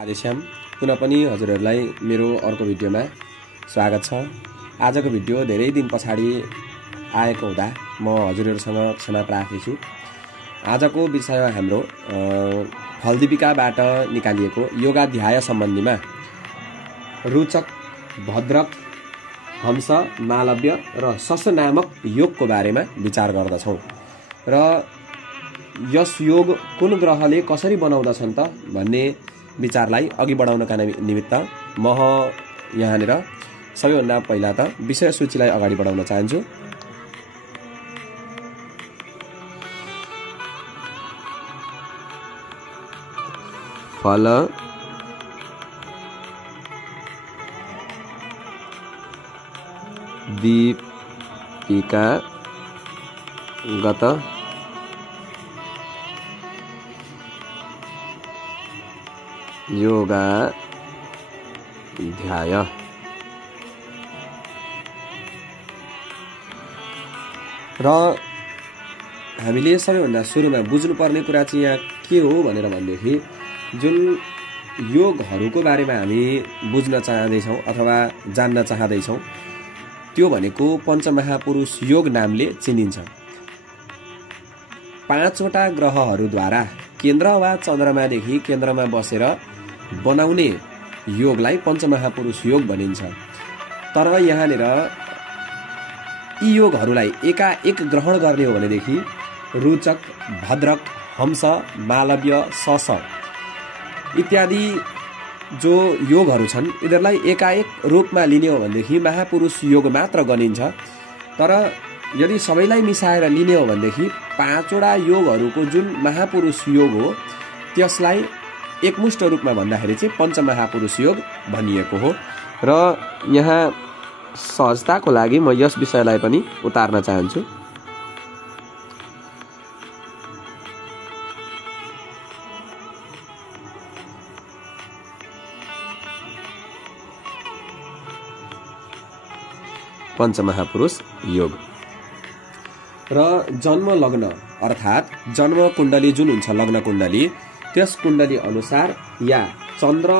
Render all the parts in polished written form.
आदेश्याम पुनः पनि हजुरहरूलाई मेरो अर्को भिडियोमा स्वागत छ। आजको भिडियो धेरै दिन पछाडि आएको हुँदा म हजुरहरूसँग क्षमा प्रार्थी छु। आजको विषय हाम्रो फलदीपिकाबाट निकालिएको योगाध्याय सम्बन्धीमा रुचक, भद्रक, हंस, मालव्य र सस नामक योगको बारेमा विचार गर्दछौँ र यस योग कुन ग्रहले कसरी बनाउँदछन् त भन्ने विचारलाई अघि बढाउनका निमित्त म यहाँनिर सबैभन्दा पहिला त विषय सूचीलाई अगाडि बढाउन चाहन्छु। फल दीपिका गत योगाध्याय र हामीले सबैभन्दा सुरुमा बुझ्नुपर्ने कुरा चाहिँ यहाँ के हो भनेर भन्दाखेरि जुन योगहरूको बारेमा हामी बुझ्न चाहँदैछौँ अथवा जान्न चाहँदैछौँ त्यो भनेको पञ्चमहापुरुष योग नामले चिनिन्छ। 5वटा ग्रहहरूद्वारा केन्द्र वा चन्द्रमादेखि केन्द्रमा बसेर बनाउने योगलाई पञ्चमहापुरुष योग भनिन्छ। तर यहाँनिर यी योगहरूलाई एकाएक ग्रहण गर्ने हो भनेदेखि रुचक, भद्रक, हंस, मालव्य, सस इत्यादि जो योगहरू छन् यिनीहरूलाई एकाएक रूपमा लिने हो भनेदेखि महापुरुष योग मात्र गनिन्छ। तर यदि सबैलाई मिसाएर लिने हो भनेदेखि 5वटा योगहरूको जुन महापुरुष योग हो त्यसलाई एकमुष्ट रूपमा भन्दाखेरि चाहिँ पञ्चमहापुरुष योग भनिएको हो। र यहाँ सहजताको लागि म यस विषयलाई पनि उतार्न चाहन्छु। पञ्चमहापुरुष योग र जन्म लग्न अर्थात् जन्म कुण्डली जुन हुन्छ लग्न कुण्डली त्यस कुण्डली अनुसार या चन्द्र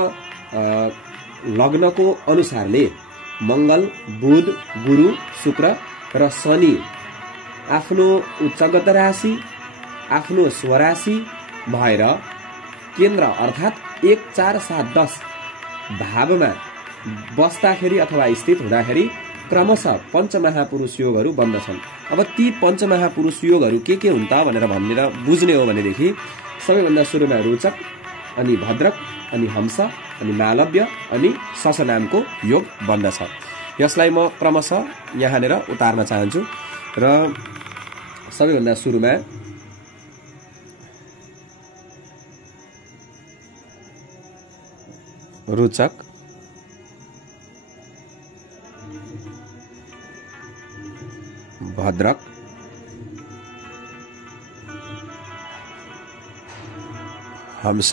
लग्नको अनुसारले मंगल, बुध, गुरु, शुक्र र शनि आफ्नो उच्चगत राशि, आफ्नो स्वराशि भएर केन्द्र अर्थात् 1, 4, 7, 10 भावमा बस्दाखेरि अथवा स्थित हुँदाखेरि क्रमशः पञ्चमहापुरुष योगहरू बन्दछन्। अब ती पञ्चमहापुरुष योगहरू के हुन् त भनेर बुझ्ने हो भनेदेखि सबैभन्दा सुरुमा रुचक, अनि भद्रक, अनि हंस, अनि मालव्य, अनि सस नामको योग बन्दछ। यसलाई म क्रमशः यहाँनिर उतार्न चाहन्छु र सबैभन्दा सुरुमा रुचक, भद्रक, हंस,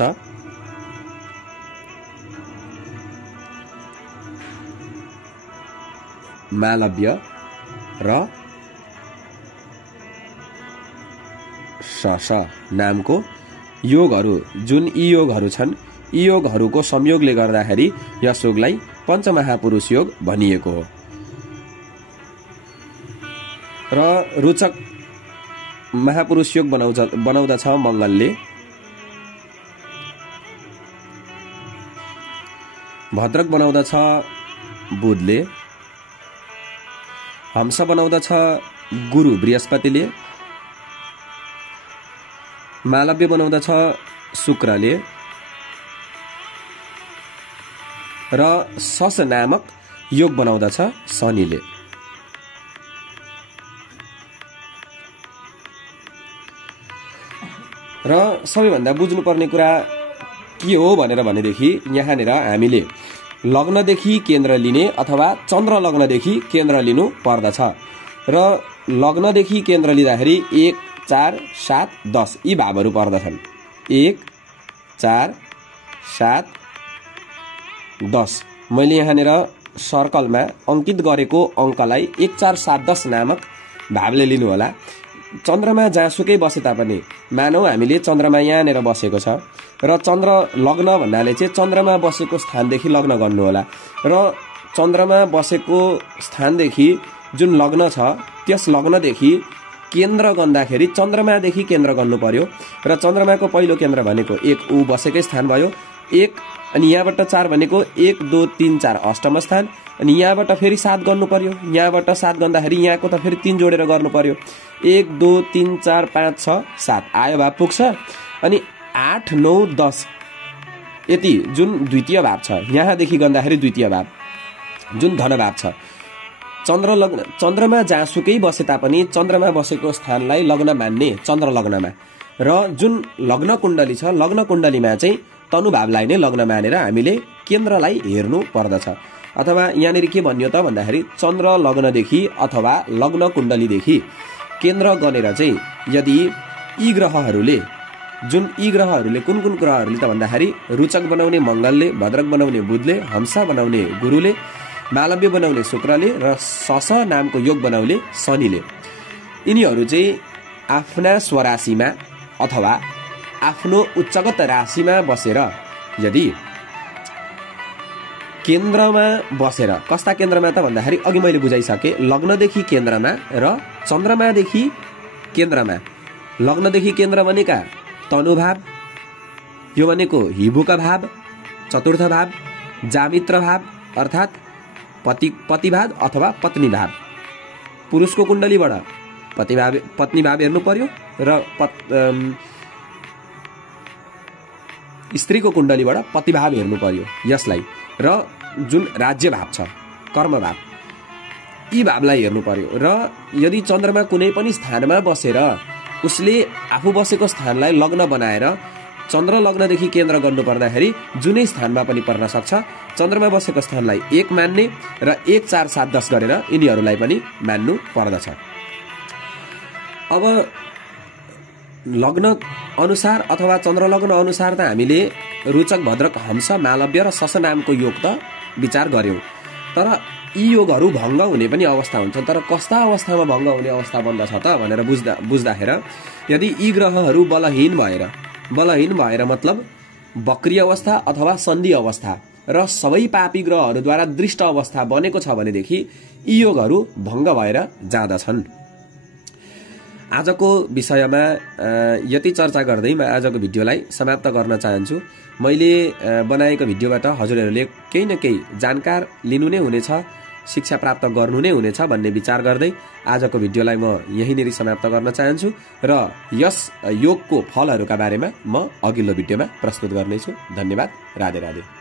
मालव्य र सस नामको योगहरू जुन यी योगहरू छन् यी योगहरूको संयोगले गर्दाखेरि यस योगलाई पञ्चमहापुरुष योग भनिएको हो। र रुचक महापुरुष योग बनाउँदछ मंगलले, भद्रक बनाउँदछ बुधले, हंस बनाउँदछ गुरु बृहस्पतिले, मालव्य बनाउँदछ शुक्रले र सस नामक योग बनाउँदछ शनिले। र सबैभन्दा बुझ्नुपर्ने कुरा के हो भनेर भनेदेखि यहाँनिर हामीले लग्नदेखि केन्द्र लिने अथवा चन्द्र लग्नदेखि केन्द्र लिनु पर्दछ र लग्नदेखि केन्द्र लिँदाखेरि 1, 4, 7, 10 यी भावहरू पर्दछन्। 1, 4, 7, 10 मैले यहाँनिर सर्कलमा अंकित गरेको अंकलाई 1, 4, 7, 10 नामक भावले लिनु होला। चन्द्रमा जहाँसुकै बसे तापनि मानौ हामीले चन्द्रमा यहाँनिर बसेको छ र चन्द्र लग्न भन्नाले चाहिँ चन्द्रमा बसेको स्थानदेखि लग्न गर्नु होला र चन्द्रमा बसेको स्थानदेखि जुन लग्न छ त्यस लग्नदेखि केन्द्र गन्दाखेरि चन्द्रमादेखि केन्द्र गर्नु पर्यो र चन्द्रमाको पहिलो केन्द्र भनेको 1 ऊ बसेकै स्थान भयो 1 अनि यहाँबाट 4 भनेको 1 2 3 4 अष्टम स्थान अनि यहाँबाट फेरि 7 गर्नु पर्यो यहाँबाट 7 गर्दाखेरि यहाँको त फेरि 3 जोडेर गर्नु पर्यो 1 2 3 4 5 6 7 आयो भाव पुग्छ अनि 8 9 10 यति जुन द्वितीय भाव छ यहाँदेखि गर्दाखेरि द्वितीय भाव जुन धन भाव छ चन्द्रमा जहाँसुकै बसे तापनि चन्द्रमा बसेको स्थानलाई लग्न मान्ने चन्द्र लग्नमा र जुन लग्न कुण्डली छ लग्न कुण्डलीमा चाहिँ तनुभावलाई नै लग्न मानेर हामीले केन्द्रलाई हेर्नु पर्दछ अथवा यहाँनिर के भन्यो त भन्दाखेरि चन्द्र लग्नदेखि अथवा लग्न कुण्डलीदेखि केन्द्र गनेर चाहिँ यदि यी ग्रहहरूले कुन कुन ग्रहहरूले त भन्दाखेरि रुचक बनाउने मंगलले भद्रक बनाउने बुधले हंसा बनाउने गुरुले मालव्य बनाउने शुक्रले र सस नामको योग बनाउने शनिले यिनीहरू चाहिँ आफ्ना स्वराशिमा अथवा आफ्नो उच्चगत राशिमा बसेर यदि केन्द्रमा बसेर कस्ता केन्द्रमा त भन्दाखेरि अघि मैले बुझाइसके लग्नदेखि केन्द्रमा र चन्द्रमादेखि केन्द्रमा लग्नदेखि केन्द्र भनेका तनुभाव यो भनेको हिबुका भाव चतुर्थ भाव जामित्र भाव अर्थात् पति भाव अथवा पत्नी भाव पुरुषको कुण्डलीबाट पत्नी भाव हेर्नु पर्यो र स्त्रीको कुण्डलीबाट पति भाव हेर्नु पर्यो यसलाई र जुन राज्य भाव छ कर्म भाव यी भावलाई हेर्नु पर्यो र यदि चन्द्रमा कुनै पनि स्थानमा बसेर उसले आफू बसेको स्थानलाई लग्न बनाएर चन्द्र लग्नदेखि केन्द्र गर्नु पर्दाखेरि जुनै स्थानमा पनि पर्न सक्छ चन्द्रमा बसेको स्थानलाई 1 मान्ने र 1 4 7 10 गरेर यिनीहरूलाई पनि मान्नु पर्दछ अब लग्न अनुसार अथवा चन्द्र लग्न अनुसार त हामीले रुचक भद्रक हंस मालव्य र सस नामको योग त विचार गर्यौं तर यी योगहरू भङ्ग हुने पनि अवस्था हुन्छ तर कस्ता अवस्थामा भङ्ग हुने अवस्था बन्दछ त भनेर बुझ्दाखेरि यदि यी ग्रहहरू बलहीन भएर मतलब वक्री अवस्था अथवा सन्धि अवस्था र सबै पापी ग्रहहरूद्वारा दृष्ट अवस्था बनेको छ भनेदेखि यी योगहरू भङ्ग भएर जाँदछन् आजको विषयमा यति चर्चा गर्दै म आजको भिडियोलाई समाप्त गर्न चाहन्छु मैले बनाएको भिडियोबाट हजुरहरूले केही न केही जानकार लिनु नै हुनेछ शिक्षा प्राप्त गर्नु नै हुनेछ भन्ने विचार गर्दै आजको भिडियोलाई म यहीँनेरि समाप्त गर्न चाहन्छु र यस योगको फलहरूका बारेमा म अघिल्लो भिडियोमा प्रस्तुत गर्नेछु धन्यवाद राधे राधे